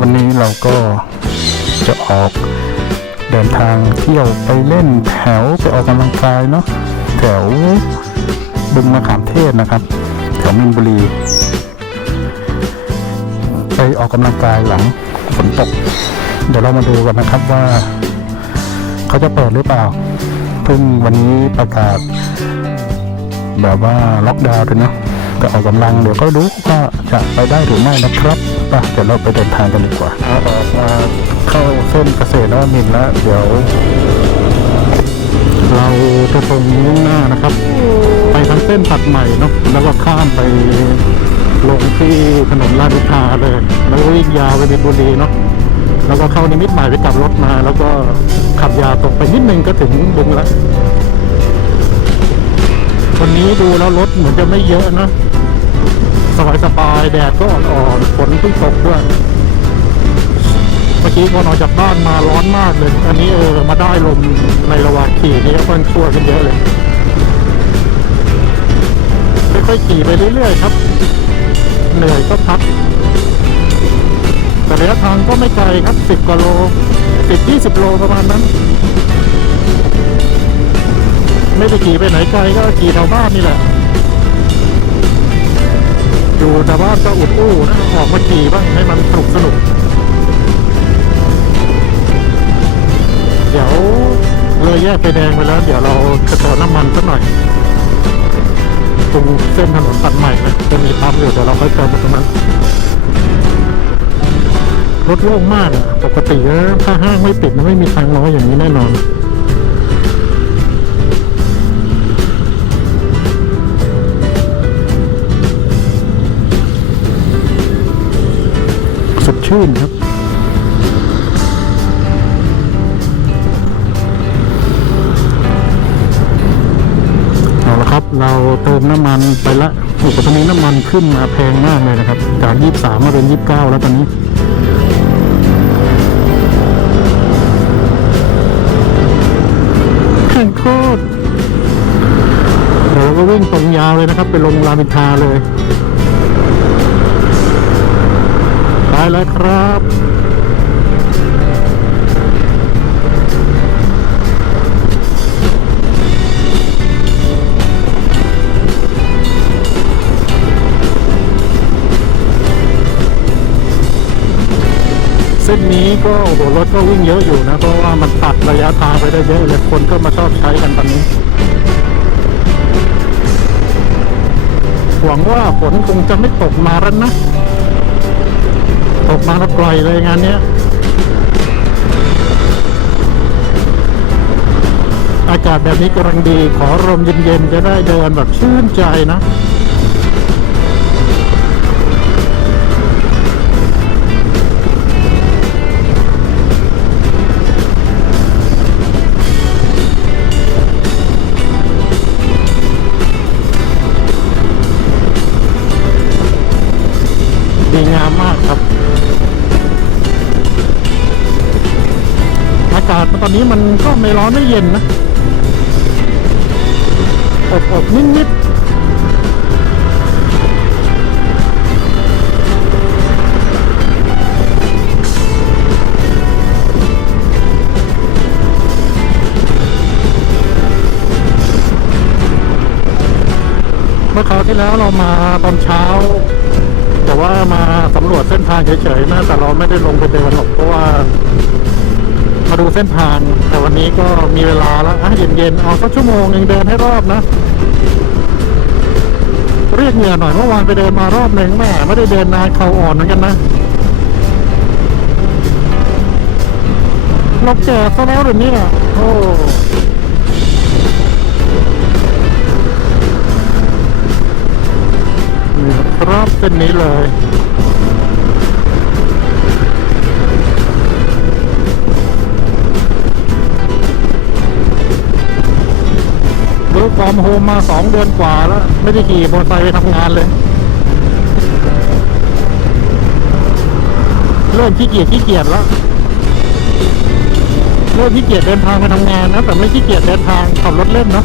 วันนี้เราก็จะออกเดินทางเที่ยวไปเล่นแถวไปออกกำลังกายเนาะแถวบึงมะขามเทศนะครับ แถวมินบุรี ไปออกกำลังกายหลังฝนตก เดี๋ยวเรามาดูกันนะครับว่า เขาจะเปิดหรือเปล่าเพิ่งวันนี้ประกาศ แบบว่าล็อกดาวน์เลยเนาะก็ออกกำลังเดี๋ยวก็รู้ว่าจะไปได้หรือไม่นะครับ ไปเดี๋ยวเราไปเดินทางกันดีกว่าออกมาเข้าเส้นเกษตรนวมินแล้วเดี๋ยว เราจะตรงมุ่งหน้านะครับ ไปทางเส้นตัดใหม่เนาะแล้วก็ข้ามไปลงที่ถนนลาดบุพาเลย แล้วก็วิ่งยาวไปในบุรีเนาะแล้วก็เข้านิมิตใหม่ไปกลับรถมา แล้วก็ขับยาตรงไปนิดนึงก็ถึงบึงแล้ววันนี้ดูแล้วรถเหมือนจะไม่เยอะนะ สบายสบายๆแดดก็อ่อนๆฝนเพิ่งตกด้วย เมื่อกี้ก่อนออกจากบ้านมาร้อนมากเลย อันนี้เออมาได้ลมในระหว่างขี่นี่ก็เพิ่มชั่วขึ้นเยอะเลยค่อยๆขี่ไปเรื่อยๆครับ เหนื่อยก็พักแต่ระยะทางก็ไม่ไกลครับสิบกว่าโลสิบยี่สิบโลประมาณนั้น ไม่ได้ขี่ไปไหนไกลก็ขี่แถวบ้านนี่แหละ อยู่แต่บ้านก็อุดอู้นะออกมาขี่บ้างให้มันสนุกสนุก เดี๋ยวเลยแยกไฟแดงไปแล้ว เดี๋ยวเราจะเติมน้ำมันสักหน่อยตรงเส้นถนนตัดใหม่นะจะมีปั๊มอยู่เดี๋ยวเราค่อยเติมไปตรงนั้นรถโล่งมากอะปกติถ้าห้างไม่ปิดนะไม่มีทางน้อยอย่างนี้แน่นอน ชื่นครับเอาละครับ เราเติมน้ำมันไปละโอ้โหตอนนี้น้ำมันขึ้นมาแพงมากเลยนะครับ จาก 23 มาเป็น 29 แล้วตอนนี้แข่งโคตรเดี๋ยวเราก็วิ่งตรงยาวเลยนะครับ ไปลงรามอินทาเลย ไปแล้วครับเส้นนี้ก็โอ้โหรถก็วิ่งเยอะอยู่นะ เพราะว่ามันตัดระยะทางไปได้เยอะเลยคนก็มาชอบใช้กันตอนนี้ หวังว่าฝนคงจะไม่ตกมาแล้วนะ ตกมาแล้วปล่อยเลยงานเนี้ย อากาศแบบนี้กำลังดีขอลมเย็นๆ จะได้เดินแบบชื่นใจนะ อนนี้มันก็ไม่ร้อนไม่เย็นนะอบอบนิดนิดเมื่อคราวที่แล้วเรามาตอนเช้า แต่ว่ามาสำรวจเส้นทางเฉยๆนะแต่เราไม่ได้ลงไปเดินหรอกเพราะว่า มาดูเส้นทางแต่วันนี้ก็มีเวลาแล้วอะเย็นๆเอาสักชั่วโมงหนึ่งเดินให้รอบนะเรียกเหงื่อหน่อยเมื่อวานไปเดินมารอบหนึ่งแม่ไม่ได้เดินนานเข่าอ่อนเหมือนกันนะเราแก่ซะแล้วเดี๋ยวนี้อะโอ้นี่ครับเส้นนี้เลย ฟอร์มโฮมมาสองเดือนกว่าแล้ว ไม่ได้ขี่มอเตอร์ไซค์ไปทำงานเลย เริ่มขี้เกียจขี้เกียจแล้ว เริ่มขี้เกียจเดินทางไปทำงานนะ แต่ไม่ขี้เกียจเดินทางขับรถเล่นเนาะ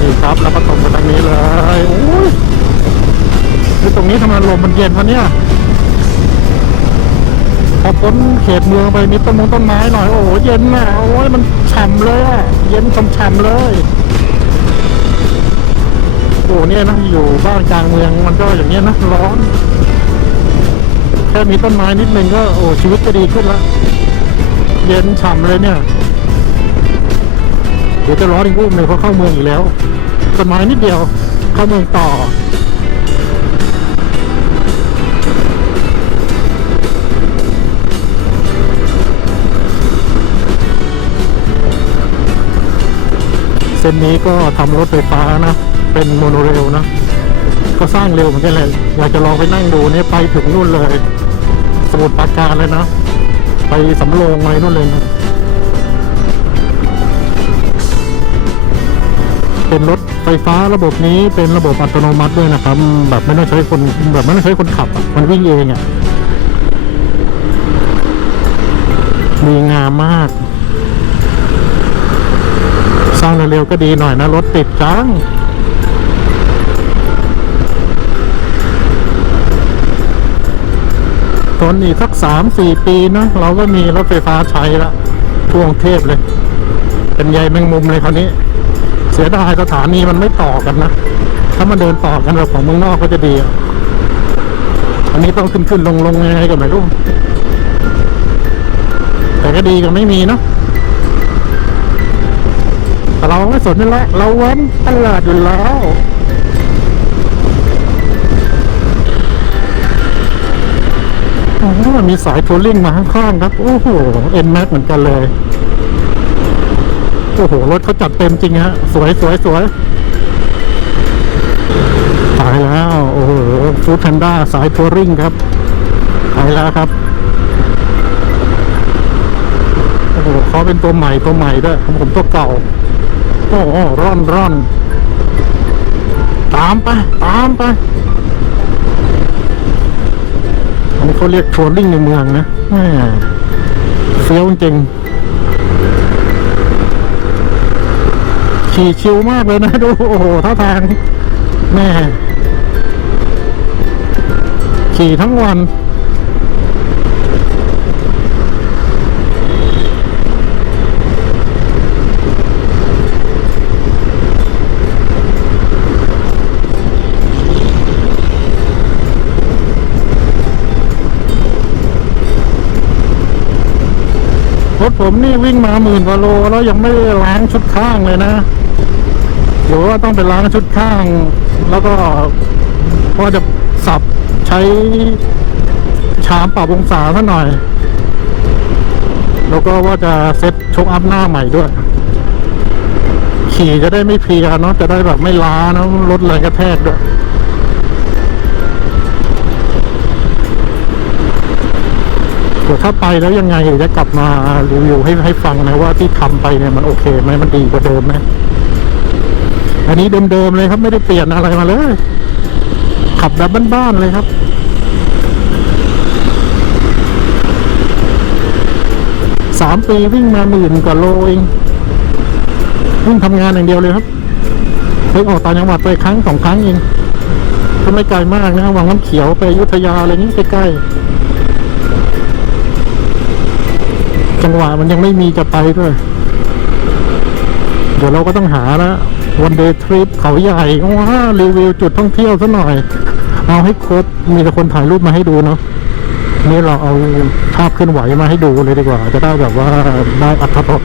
นี่ครับแล้วก็ตรงไปทางนี้เลยโอ้ยตรงนี้ทำไมลมมันเย็นวะเนี่ย อพ้นเขตเมืองไปมีต้นมงต้นไม้หน่อย โอ้โหเย็นน่ะโอ้ยมันฉ่ำเลยอะเย็นฉ่ำๆเลยโอ้เนี่ยนะอยู่บ้านกลางเมืองมันก็อย่างเงี้ยนะร้อน แค่มีต้นไม้นิดนึงก็โอ้ชีวิตก็ดีขึ้นล้วเย็นฉ่ำเลยเนี่ยเดี๋ยวจะร้อนอีกรูปหนึ่งเพราะเข้าเมืองอีกแล้วต้นไม้นิดเดียวเข้าเมืองต่อ ส้นนี้ก็ทำรถไฟฟ้านะ เป็นโมโนเรลนะ ก็สร้างเร็วเหมือนกันเลยอยากจะลองไปนั่งดูเนี่ยไปถึงนู่นเลย สมุทรปราการเลยนะ ไปสำโรงอะไรนู่นเลยนะ เป็นรถไฟฟ้าระบบนี้เป็นระบบอัตโนมัติด้วยนะครับ แบบไม่ต้องใช้คนแบบไม่ต้องใช้คนขับอะมันวิ่งเองอะ่ะดีงามมาก สร้างเร็วๆก็ดีหน่อยนะ รถติดจังตอนนี้สักสามสี่ปีนะ เราก็มีรถไฟฟ้าใช้ละทั่วกรุงเทพเลย เป็นใยแมงมุมเลยคราวนี้ เสียดายสถานีมันไม่ต่อกันนะ ถ้ามันเดินต่อกันแบบของเมืองนอกก็จะดีอันนี้ต้องขึ้นขึ้นลงลงยังไงก็ไม่รู้แต่ก็ดีกว่าไม่มีเนาะ เราไม่สนนี่แหละ เราเว้นตลาดอยู่แล้วโอ้โหมีสายทัวริงมาข้างๆครับ โอ้โหเอ็นแม็กเหมือนกันเลย โอ้โห รถเขาจัดเต็มจริงฮะ สวยสวยสวยตายแล้ว โอ้โหฟูดแพนด้าสายทัวริงครับไปแล้วครับโอ้โหเขาเป็นตัวใหม่ตัวใหม่ด้วยของผมตัวเก่า โอ้โหร่อนร่อนตามไปตามไปอันนี้เขาเรียกทัวริงในเมืองนะแม่เฟี้ยวจริงขี่ชิวมากเลยนะ ดูโอ้โหท่าทางแม่ขี่ทั้งวัน ถผมนี่วิ่งมาหมื่นกว่าโลแล้วยังไม่ได้ล้างชุดข้างเลยนะหรือว่าต้องไปล้างชุดข้าง แล้วก็ว่าจะสับใช้ชามปรับองศาซะหน่อย แล้วก็ว่าจะเซ็ตชกอัพหน้าใหม่ด้วย ขี่จะได้ไม่เพลียเนาะจะได้แบบไม่ล้าเนอะลดแรงกระแทกด้วย เดี๋ยวถ้าไปแล้วยังไงเดี๋ยวจะกลับมารีวิวให้ให้ฟังนะว่าที่ทำไปเนี่ยมันโอเคไหมมันดีกว่าเดิมไหมอันนี้เดิมๆเลยครับไม่ได้เปลี่ยนอะไรมาเลย ขับแบบบ้านๆเลยครับสามปีวิ่งมาหมื่นกว่าโลเองวิ่งทำงานอย่างเดียวเลยครับเคยออกต่างจังหวัดไปครั้งสองครั้งเองก็ไม่ไกลมากนะวังน้ำเขียวไปยุธยาอะไรนี้ใกล้ๆ จังหวะมันยังไม่มีจะไปด้วย เดี๋ยวเราก็ต้องหาละวันเดย์ทริปเขาใหญ่ว้ารีวิวจุดท่องเที่ยวซะหน่อย เอาให้ครบมีแต่คนถ่ายรูปมาให้ดูเนาะนี่เราเอาภาพเคลื่อนไหวมาให้ดูเลยดีกว่า จะได้แบบว่าได้อัตรส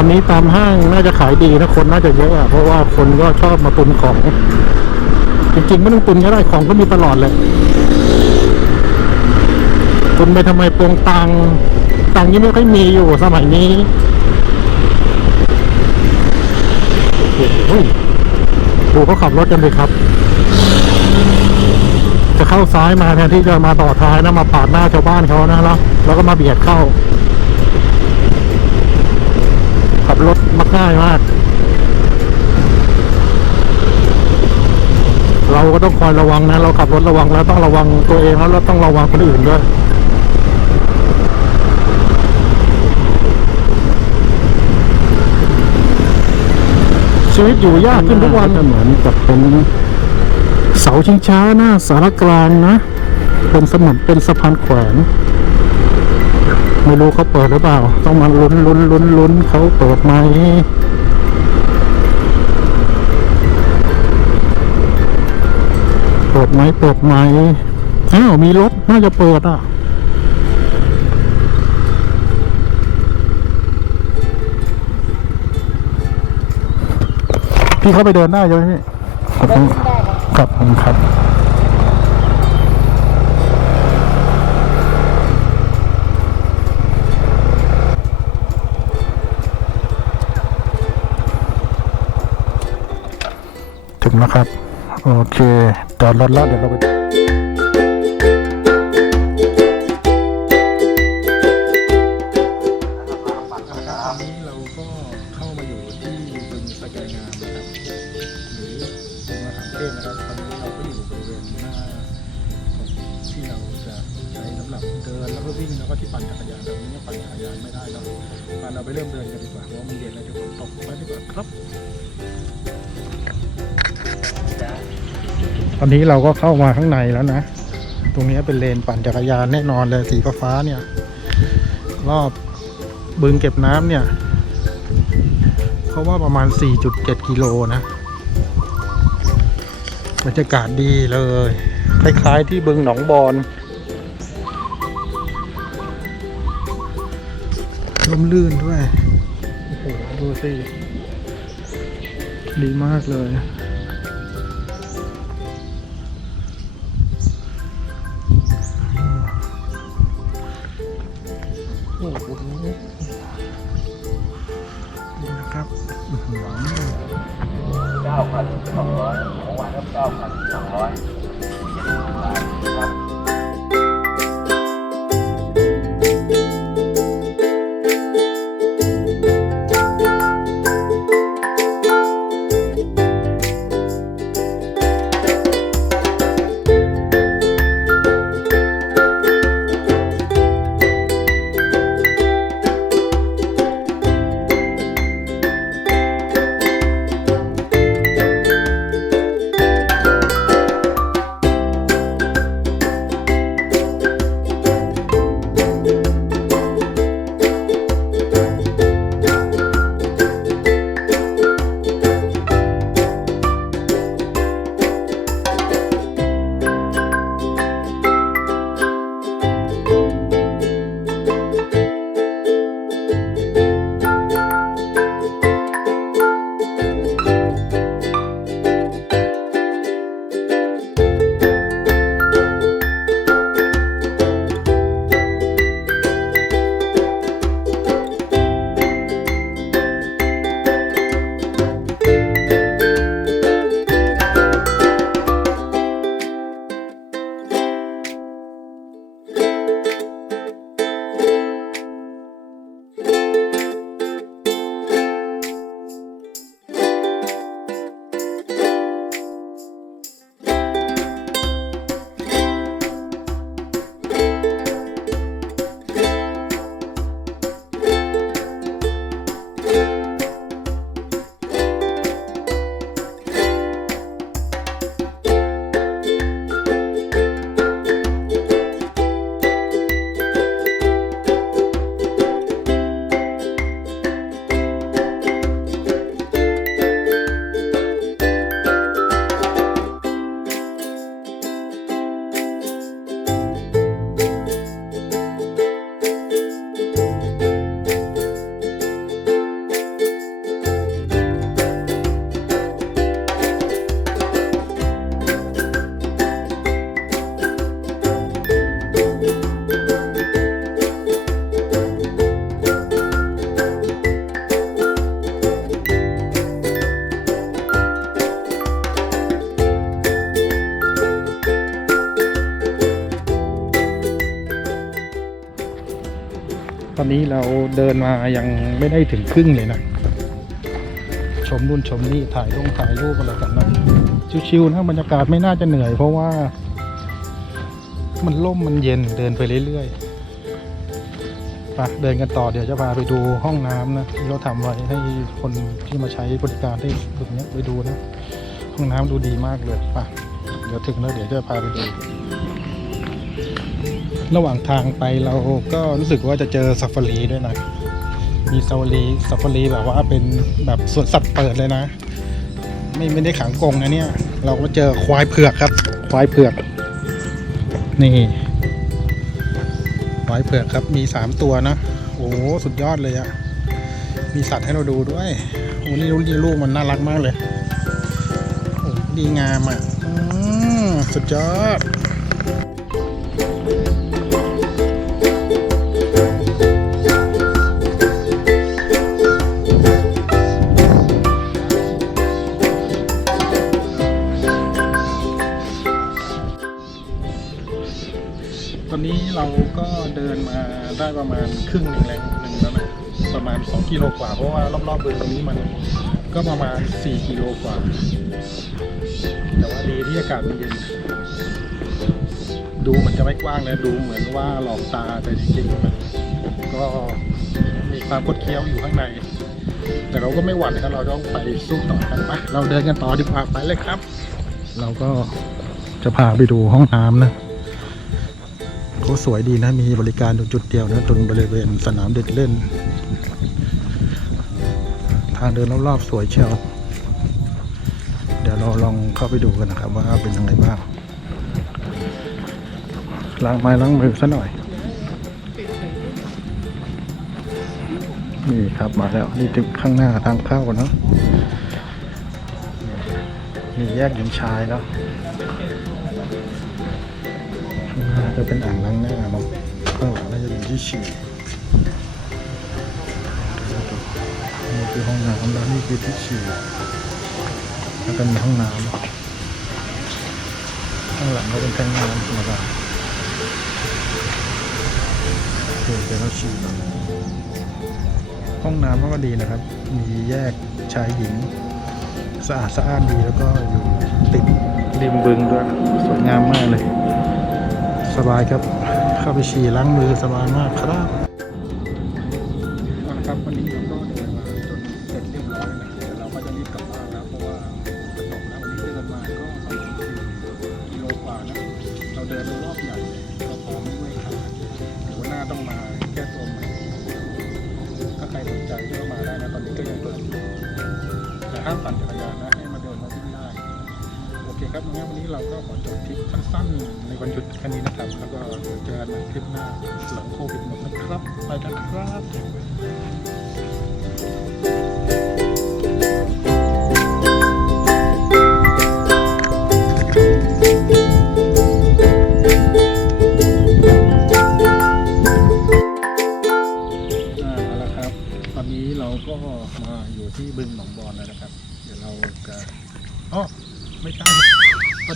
อนนี้ตามห้างน่าจะขายดีนะคนน่าจะเยอะอะเพราะว่าคนก็ชอบมาตุนของ จริงๆไม่ต้องตุนก็ได้ของก็มีตลอดเลยตุนไปทำไมเปลืองตังตังยังไม่ค่อยมีอยู่สมัยนี้โอ้โหดูเขาขับรถกันเลยครับ จะเข้าซ้ายมาแทนที่จะมาต่อท้ายนะมาปาดหน้าชาวบ้านเขานะแล้วแล้วก็มาเบียดเข้า ขับรถมักง่ายมากโเราก็ต้องคอยระวังนะ เราขับรถระวังแล้วต้องระวังตัวเองแล้วเราต้องระวังคนอื่นด้วยชีวิตอยู่ยากขึ้นทุกวันเหมือนกับเป็นเสาชิงช้าหน้าสารกลางนะ เป็นสมุนเป็นสะพานแขวน ไม่รู้เขาเปิดหรือเปล่า ต้องมาลุ้นลุ้นลุ้นลุ้นเขาเปิดไหมเปิดไหมเปิดไหมอ้าวมีรถน่าจะเปิดอะพี่เข้าไปเดินได้ใช่ไหมพี่ครับผมครับผมครับ ถึงแล้วครับ โอเคจอดรถแล้วเดี๋ยวเราไป นนี้เราก็เข้ามาข้างในแล้วนะ ตรงนี้เป็นเลนปั่นจักรยานแน่นอนเลยสีฟ้าเนี่ย รอบบึงเก็บน้ำเนี่ยเขาว่าประมาณ 4.7 กิโลนะบรรยากาศดีเลย คล้ายๆที่บึงหนองบอนร่มลื่นด้วย โอ้โห ดูสิ ดีมากเลย เก้าพันสองร้อยของวันก็ร้อย เราเดินมายังไม่ได้ถึงครึ่งเลยนะ ชมนู่นชมนี่ถ่ายลงถ่ายรูปอะไรกันนะชิวๆนะบรรยากาศไม่น่าจะเหนื่อย เพราะว่า มันร่มมันเย็นเดินไปเรื่อยๆไปเดินกันต่อเดี๋ยวจะพาไปดูห้องน้ำนะที่เราทำไว้ให้คนที่มาใช้บริการได้แบบนี้ไปดูนะห้องน้ำดูดีมากเลยไปเดี๋ยวถึงแล้วเดี๋ยวจะพาไปดู ระหว่างทางไปเราก็รู้สึกว่าจะเจอซาฟารีด้วยนะ มีซาฟารีซาฟารีแบบว่าเป็นแบบสวนสัตว์เปิดเลยนะ ไม่ไม่ได้ขังกรงนะเนี่ย เราก็เจอควายเผือกครับ ควายเผือก นี่ ควายเผือกครับ มีสามตัวนะ โอ้โหสุดยอดเลยอะมีสัตว์ให้เราดูด้วยโอ้นี่นี่ลูกมันน่ารักมากเลย โอ้ดีงามอะสุดยอด ครึ่งหนึ่งแรงหนึ่งแล้วนะประมาณ 2 กิโลกว่า เพราะว่ารอบๆบึงตรงนี้มันก็ประมาณ 4 กิโลกว่า แต่ว่าดีที่อากาศมันเย็น ดูมันจะไม่กว้างนะดูเหมือนว่าหลอกตาแต่จริงๆมันก็มีความคดเคี้ยวอยู่ข้างใน แต่เราก็ไม่หวั่นนะครับเราต้องไปสู้ต่อกันไปเราเดินกันต่อดีกว่าไปเลยครับ เราก็จะพาไปดูห้องน้ำนะ เขาสวยดีนะมีบริการตรงจุดเดียวนะตรงบริเวณสนามเด็กเล่น ทางเดินรอบๆสวยเชียวเดี๋ยวเราลองเข้าไปดูกันนะครับว่าเป็นยังไงบ้างล้างไม้ล้างมือซะหน่อย นี่ครับมาแล้วนี่ถึงข้างหน้าทางเข้าเนาะมีแยกหญิงชายแล้ว ก็เป็นอ่างล้างหน้าเนาะข้างหลังน่าจะเป็นที่ฉี่นี่คือห้องน้ำแล้วนี่คือที่ฉี่แล้วก็มีห้องน้ำข้างหลังก็เป็นแท่งน้ำธรรมดาโอเคเดี๋ยวเราฉี่ห้องน้ำก็ดีนะครับ มีแยกชายหญิงสะอาดสะอ้านดีแล้วก็อยู่ติดริมบึงด้วย สวยงามมากเลย สบายครับ เข้าไปฉี่ล้างมือสบายมากครับ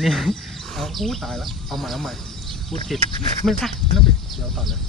นี้เอาอู้ตายแล้วเอาใหม่เอาใหม่พูดผิดไม่ใช่ไม่ต้องผิดเดี๋ยวต่อเลย